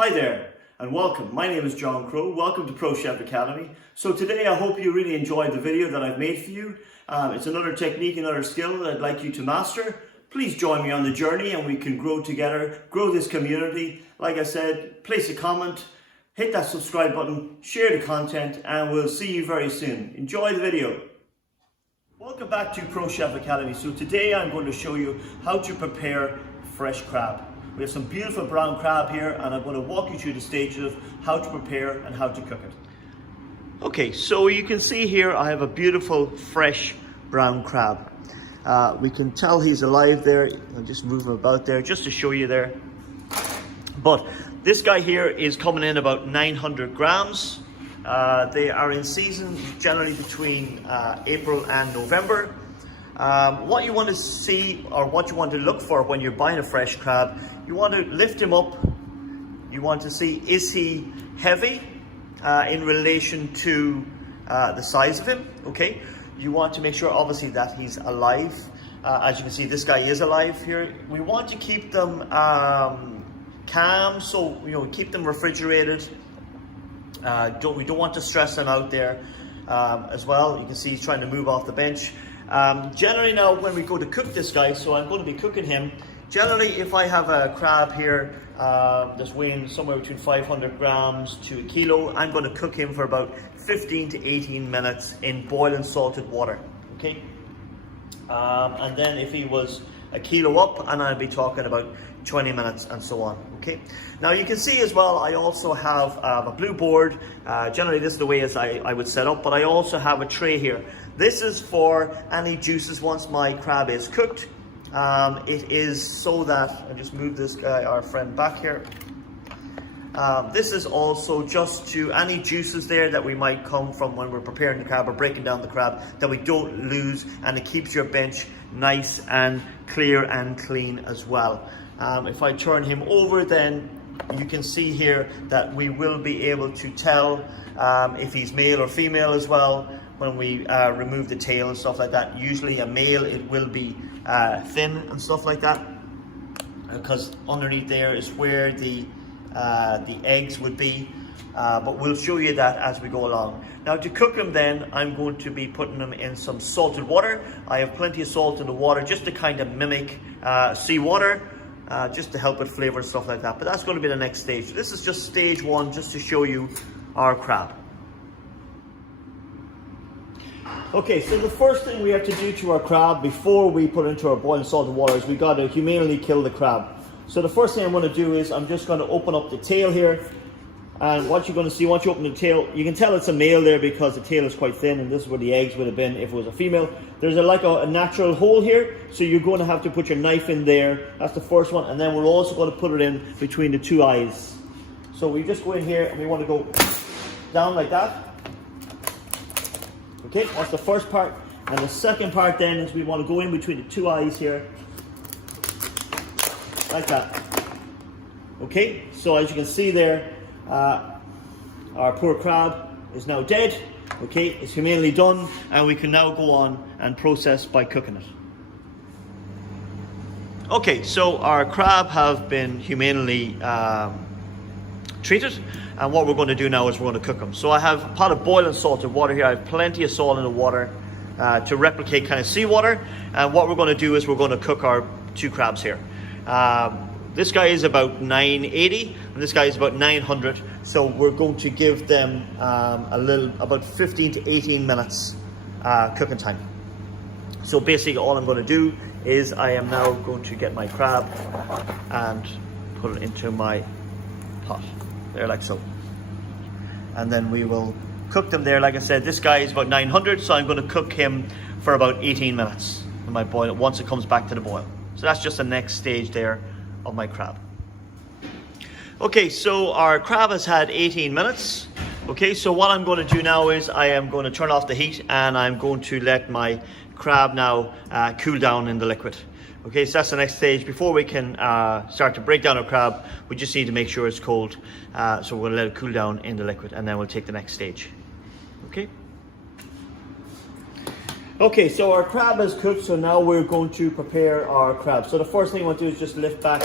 Hi there and welcome. My name is John Crowe. Welcome to Pro Chef Academy. So today I hope you really enjoyed the video that I've made for you. It's another technique, another skill that I'd like you to master. Please join me on the journey and we can grow together, grow this community. Like I said, place a comment, hit that subscribe button, share the content, and we'll see you very soon. Enjoy the video. Welcome back to Pro Chef Academy. So today I'm going to show you how to prepare fresh crab. We have some beautiful brown crab here and I'm going to walk you through the stages of how to prepare and how to cook it. Okay, so you can see here I have a beautiful fresh brown crab. We can tell he's alive there. I'll just move him about there just to show you there. But this guy here is coming in about 900 grams. They are in season generally between April and November. What you want to see or what you want to look for when you're buying a fresh crab, you want to lift him up. You want to see, is he heavy in relation to the size of him, okay? You want to make sure obviously that he's alive. As you can see, this guy is alive here. We want to keep them calm, so keep them refrigerated. We don't want to stress them out there as well. You can see he's trying to move off the bench. Generally now when we go to cook this guy, so I'm going to be cooking him. Generally if I have a crab here that's weighing somewhere between 500 grams to a kilo, I'm going to cook him for about 15 to 18 minutes in boiling salted water, okay? And then if he was a kilo up, and I'll be talking about 20 minutes and so on, okay? Now you can see as well, I also have a blue board. Generally this is the way as I would set up, but I also have a tray here. This is for any juices once my crab is cooked. It is so that, I'll just move this guy, our friend, back here. This is also just to any juices there that we might come from when we're preparing the crab or breaking down the crab, that we don't lose, and it keeps your bench nice and clear and clean as well. If I turn him over, then you can see here that we will be able to tell if he's male or female as well when we remove the tail and stuff like that. Usually a male, it will be thin and stuff like that, because underneath there is where the eggs would be, but we'll show you that as we go along. Now to cook them then, I'm going to be putting them in some salted water. I have plenty of salt in the water just to kind of mimic seawater, just to help with flavor and stuff like that. But that's going to be the next stage. This is just stage one, just to show you our crab. Okay, so the first thing we have to do to our crab before we put it into our boiling salted water is we got to humanely kill the crab. So the first thing I'm going to do is I'm just going to open up the tail here, and what you're going to see once you open the tail, you can tell it's a male there because the tail is quite thin, and this is where the eggs would have been if it was a female. There's like a natural hole here, so you're going to have to put your knife in there. That's the first one, and then we're also going to put it in between the two eyes. So we just go in here and we want to go down like that. Okay, that's the first part, and the second part then is we want to go in between the two eyes here, like that. Okay, so as you can see there, our poor crab is now dead. Okay, it's humanely done, and we can now go on and process by cooking it. Okay, so our crab have been humanely treated, and what we're going to do now is we're going to cook them. So I have a pot of boiling salted water here. I have plenty of salt in the water to replicate kind of seawater, and what we're going to do is we're going to cook our two crabs here. This guy is about 980 and this guy is about 900, so we're going to give them about 15 to 18 minutes cooking time. So basically all I'm going to do is I am now going to get my crab and put it into my pot there, like so, and then we will cook them there. Like I said, this guy is about 900, so I'm going to cook him for about 18 minutes in my boil once it comes back to the boil. So that's just the next stage there of my crab. Okay, so our crab has had 18 minutes. Okay, so what I'm going to do now is I am going to turn off the heat and I'm going to let my crab now cool down in the liquid. Okay, so that's the next stage. Before we can start to break down our crab, we just need to make sure it's cold. So we're going to let it cool down in the liquid and then we'll take the next stage. Okay. Okay, so our crab is cooked, so now we're going to prepare our crab. So the first thing I want to do is just lift back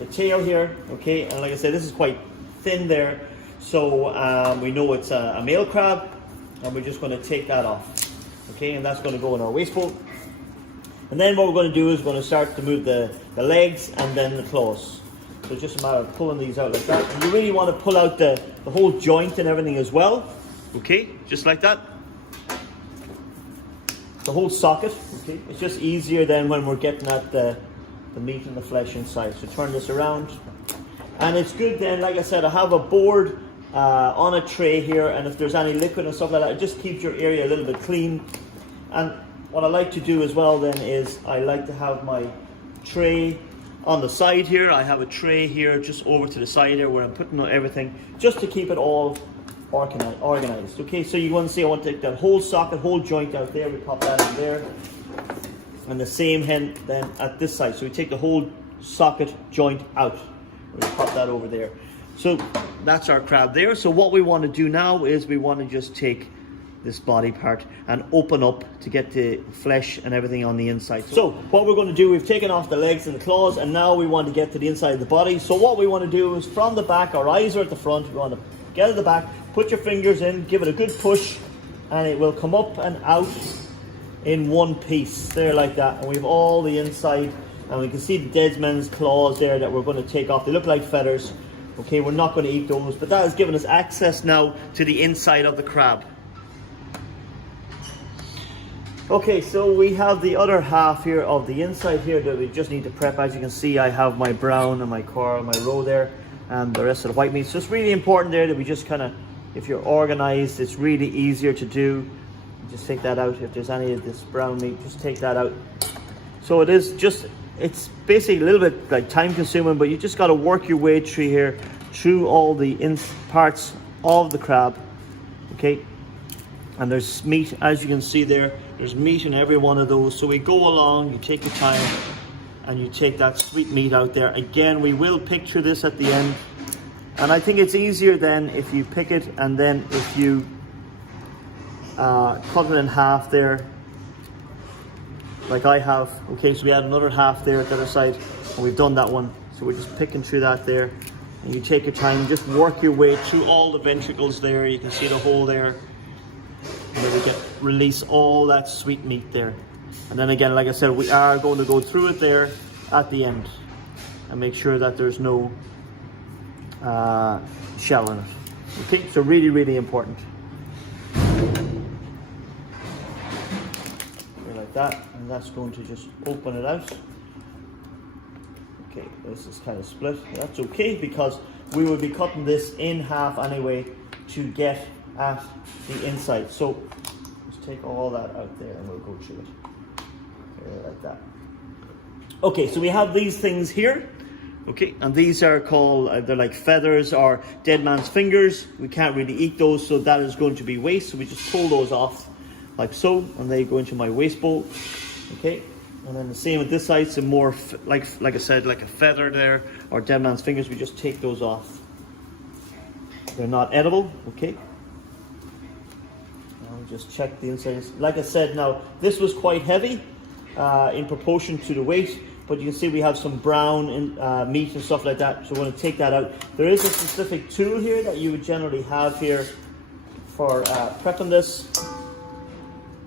the tail here, okay, and like I said, this is quite thin there, so we know it's a male crab, and we're just going to take that off, okay, and that's going to go in our waste bowl. And then what we're going to do is we're going to start to move the legs and then the claws. So it's just a matter of pulling these out like that. And you really want to pull out the whole joint and everything as well. Okay, just like that. The whole socket. Okay, it's just easier then when we're getting at the meat and the flesh inside. So turn this around. And it's good then, like I said, I have a board on a tray here, and if there's any liquid and stuff like that, it just keeps your area a little bit clean. And what I like to do as well then is I like to have my tray on the side here. I have a tray here just over to the side here where I'm putting everything just to keep it all organized. Okay, so you want to see I want to take that whole socket, whole joint out there. We pop that in there. And the same then at this side. So we take the whole socket joint out. We pop that over there. So that's our crab there. So what we want to do now is we want to just take this body part and open up to get the flesh and everything on the inside. So what we're going to do, we've taken off the legs and the claws, and now we want to get to the inside of the body. So what we want to do is from the back, our eyes are at the front, we want to get at the back, put your fingers in, give it a good push, and it will come up and out in one piece there like that. And we have all the inside, and we can see the dead man's claws there that we're going to take off. They look like feathers. Okay, we're not going to eat those, but that has given us access now to the inside of the crab. Okay, so we have the other half here of the inside here that we just need to prep. As you can see, I have my brown and my coral, my roe there, and the rest of the white meat. So it's really important there that we just kind of, if you're organized, it's really easier to do. Just take that out. If there's any of this brown meat, just take that out. So it is just, it's basically a little bit like time consuming, but you just got to work your way through here, through all the parts of the crab. Okay, and there's meat, as you can see there. There's meat in every one of those. So we go along, you take your time, and you take that sweet meat out there. Again, we will picture this at the end. And I think it's easier then if you pick it, and then if you cut it in half there, like I have. Okay, so we had another half there at the other side, and we've done that one. So we're just picking through that there. And you take your time, just work your way through all the ventricles there. You can see the hole there. And then we release all that sweet meat there. And then again, like I said, we are going to go through it there at the end and make sure that there's no shell in it. Okay, so really, really important. Like that, and that's going to just open it out. Okay, this is kind of split. That's okay, because we will be cutting this in half anyway to get at the inside. So just take all that out there and we'll go through it. Okay, like that. Okay, so we have these things here. Okay, and these are called, they're like feathers or dead man's fingers. We can't really eat those, so that is going to be waste. So we just pull those off like so, and they go into my waste bowl. Okay, and then the same with this side, some more like I said, like a feather there or dead man's fingers. We just take those off. They're not edible. Okay. Just check the inside. Like I said, now this was quite heavy in proportion to the weight, but you can see we have some brown meat and stuff like that, so we're going to take that out. There is a specific tool here that you would generally have here for prepping this,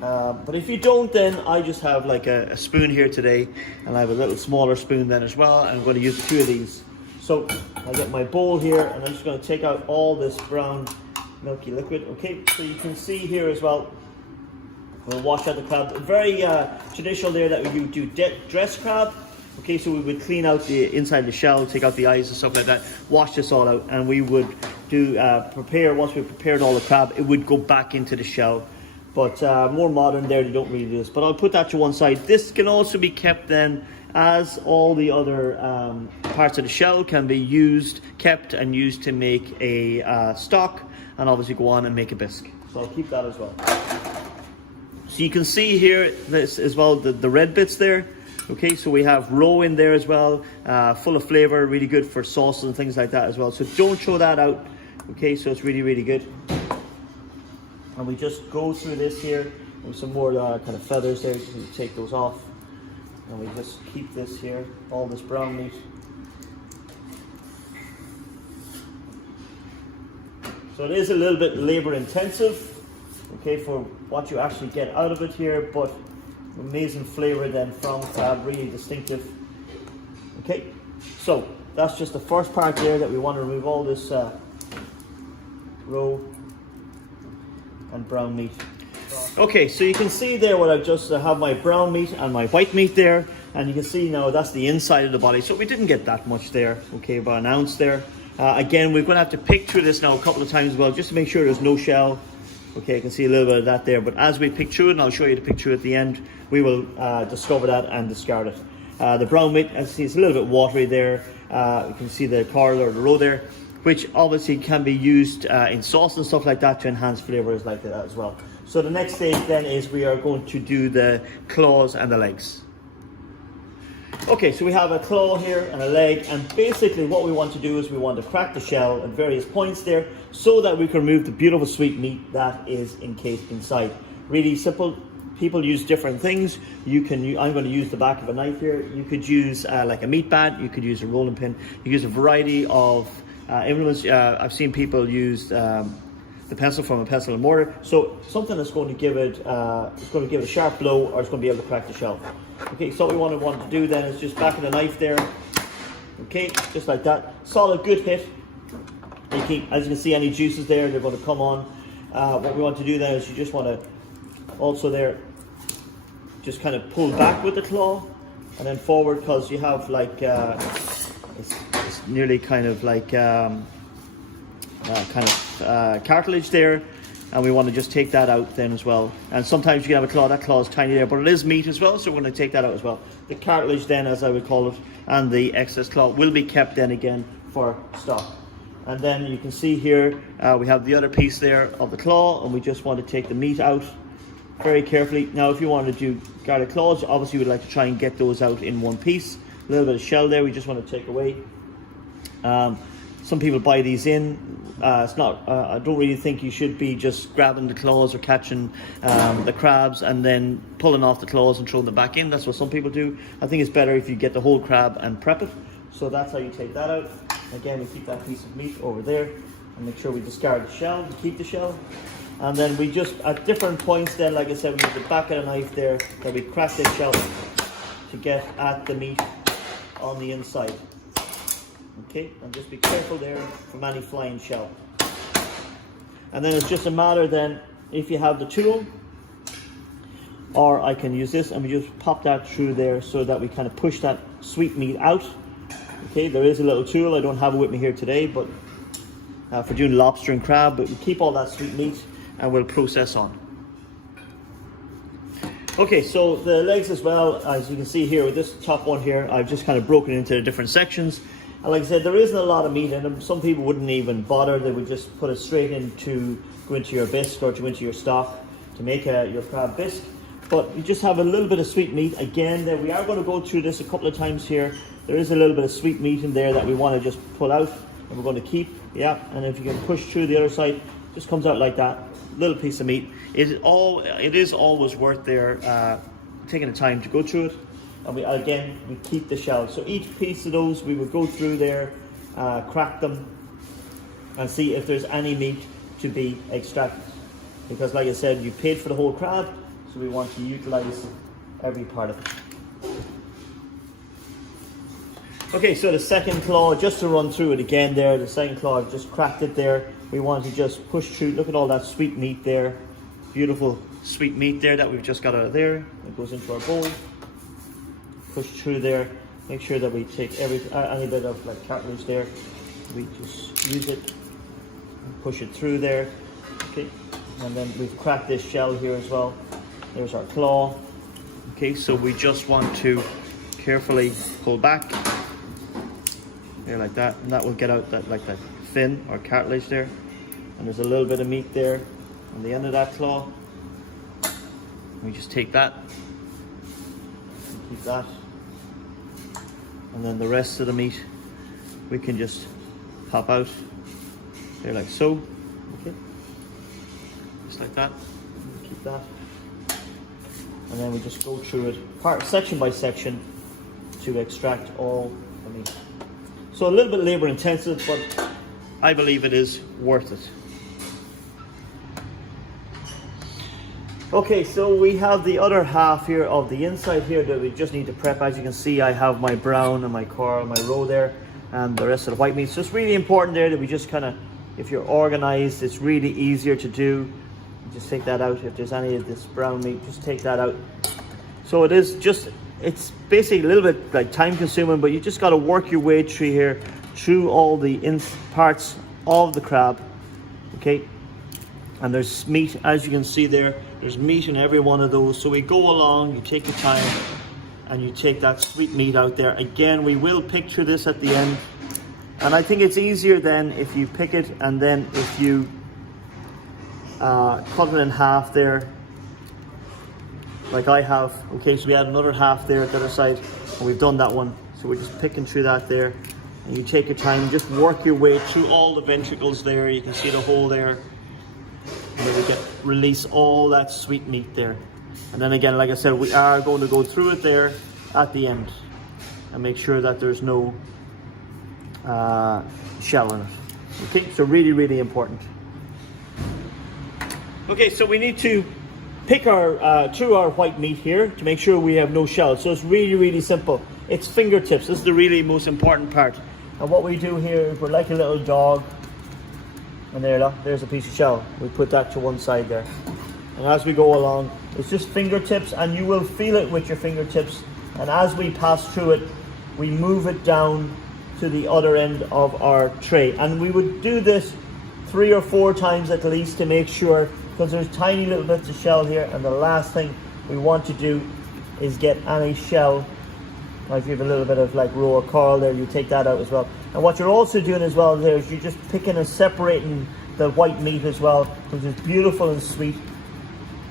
but if you don't, then I just have like a spoon here today, and I have a little smaller spoon then as well, and I'm going to use 2 of these. So I get my bowl here, and I'm just going to take out all this brown milky liquid. Okay, so you can see here as well, we'll wash out the crab. Very traditional there that we do dress crab. Okay, so we would clean out the inside of the shell, take out the eyes and stuff like that, wash this all out, and we would do prepare. Once we prepared all the crab, it would go back into the shell. But more modern there, they don't really do this. But I'll put that to one side. This can also be kept then, as all the other parts of the shell can be kept and used to make a stock, and obviously go on and make a bisque. So I'll keep that as well. So you can see here this as well, the red bits there. Okay, so we have roe in there as well, full of flavor, really good for sauces and things like that as well. So don't throw that out. Okay, so it's really, really good. And we just go through this here with some more kind of feathers there. So we take those off, and we just keep this here, all this brown meat. So it is a little bit labor intensive, okay, for what you actually get out of it here, but amazing flavor then from crab, really distinctive. Okay, so that's just the first part there that we want to remove all this roe and brown meat. Okay, so you can see there what I've just have my brown meat and my white meat there, and you can see now that's the inside of the body. So we didn't get that much there, okay, about an ounce there. Again, we're going to have to pick through this now a couple of times as well, just to make sure there's no shell. Okay, you can see a little bit of that there, but as we pick through it, and I'll show you the picture at the end, we will discover that and discard it. The brown meat, as you see, it's a little bit watery there. You can see the coral or the roe there, which obviously can be used in sauce and stuff like that to enhance flavors like that as well. So the next stage then is we are going to do the claws and the legs. Okay, so we have a claw here and a leg, and basically what we want to do is we want to crack the shell at various points there so that we can remove the beautiful sweet meat that is encased inside. Really simple. People use different things. You can. I'm going to use the back of a knife here. You could use like a meat bat. You could use a rolling pin. You can use a variety of implements. I've seen people use the pencil from a pestle and mortar. So something that's going to give it, it's going to give it a sharp blow, or it's going to be able to crack the shell. Okay, so what we want to do then is just back of the knife there. Okay, just like that. Solid, good hit. As you can see, any juices there, they're going to come on. What we want to do then is you just want to also there, just kind of pull back with the claw and then forward, because you have like, it's nearly kind of like cartilage there, and we want to just take that out then as well. And sometimes you can have a claw, that claw is tiny there, but it is meat as well, so we're going to take that out as well. The cartilage then, as I would call it, and the excess claw will be kept then again for stock. And then you can see here we have the other piece there of the claw, and we just want to take the meat out very carefully. Now if you want to do garlic claws, obviously we'd like to try and get those out in one piece. A little bit of shell there we just want to take away. Some people buy these in. It's not. I don't really think you should be just grabbing the claws or catching the crabs and then pulling off the claws and throwing them back in. That's what some people do. I think it's better if you get the whole crab and prep it. So that's how you take that out. Again, we keep that piece of meat over there and make sure we discard the shell, we keep the shell. And then we just, at different points then, like I said, we use the back of the knife there, that we crack the shell to get at the meat on the inside. Okay, and just be careful there from any flying shell. And then it's just a matter then, if you have the tool, or I can use this, and we just pop that through there so that we kind of push that sweet meat out. Okay, there is a little tool, I don't have it with me here today, but for doing lobster and crab, but we keep all that sweet meat and we'll process on. Okay, so the legs as well, as you can see here with this top one here, I've just kind of broken it into the different sections. And like I said, there isn't a lot of meat in them. Some people wouldn't even bother. They would just put it straight into, go into your bisque or to into your stock to make your crab bisque. But you just have a little bit of sweet meat. Again, there we are going to go through this a couple of times here. There is a little bit of sweet meat in there that we want to just pull out and we're going to keep. Yeah, and if you can push through the other side, just comes out like that. Little piece of meat. It is always worth there taking the time to go through it. And we keep the shell. So each piece of those we would go through there, crack them, and see if there's any meat to be extracted. Because like I said, you paid for the whole crab, so we want to utilize every part of it. Okay, so the second claw, just to run through it again there, the second claw, I've just cracked it there. We want to just push through, look at all that sweet meat there. Beautiful sweet meat there that we've just got out of there. It goes into our bowl. Push through there, make sure that we take any bit of like cartilage there. We just use it and push it through there. Okay, and then we've cracked this shell here as well. There's our claw. Okay, so we just want to carefully pull back there like that, and that will get out that like that fin or cartilage there. And there's a little bit of meat there on the end of that claw. We just take that and keep that. And then the rest of the meat we can just pop out there like so. Okay, just like that. Keep that, and then we just go through it section by section to extract all the meat. So a little bit labor intensive, but I believe it is worth it. Okay, so we have the other half here of the inside here that we just need to prep. As you can see, I have my brown and my coral, my roe there, and the rest of the white meat. So it's really important there that we just kind of, if you're organized, it's really easier to do. Just take that out. If there's any of this brown meat, just take that out. So it is just, it's basically a little bit like time consuming, but you just got to work your way through here, through all the parts of the crab. Okay, and there's meat, as you can see there. There's meat in every one of those. So we go along, you take your time, and you take that sweet meat out there. Again, we will picture this at the end. And I think it's easier then if you pick it, and then if you cut it in half there, like I have. Okay, so we had another half there at the other side, and we've done that one. So we're just picking through that there. And you take your time, just work your way through all the ventricles there. You can see the hole there. And then we release all that sweet meat there. And then again, like I said, we are going to go through it there at the end and make sure that there's no shell in it. Okay, so really, really important. Okay, so we need to pick our through our white meat here to make sure we have no shell. So it's really, really simple. It's fingertips. This is the really most important part. And what we do here is we're like a little dog. And there, look, there's a piece of shell. We put that to one side there. And as we go along, it's just fingertips, and you will feel it with your fingertips. And as we pass through it, we move it down to the other end of our tray. And we would do this 3 or 4 times at least to make sure, because there's tiny little bits of shell here. And the last thing we want to do is get any shell. Like if you have a little bit of like roe or coral there, you take that out as well. And what you're also doing as well there is you're just picking and separating the white meat as well, which is beautiful and sweet.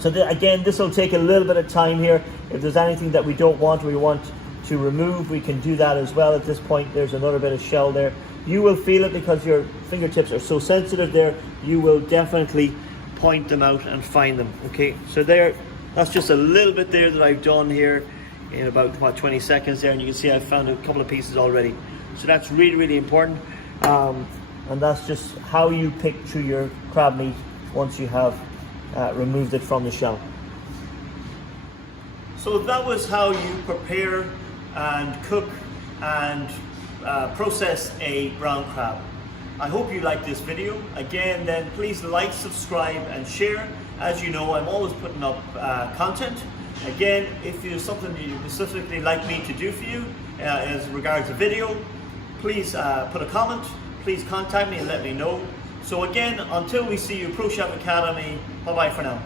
So again, this will take a little bit of time here. If there's anything that we don't want, we want to remove, we can do that as well. At this point, there's another bit of shell there. You will feel it because your fingertips are so sensitive there. You will definitely point them out and find them. Okay, so there, that's just a little bit there that I've done here in about, what, 20 seconds there, and you can see I've found a couple of pieces already. So that's really, really important. And that's just how you pick through your crab meat once you have removed it from the shell. So that was how you prepare and cook and process a brown crab. I hope you liked this video. Again, then please like, subscribe and share. As you know, I'm always putting up content. Again, if there's something that you specifically like me to do for you as regards a video, please put a comment, please contact me and let me know. So again, until we see you, Pro Chef Academy, bye-bye for now.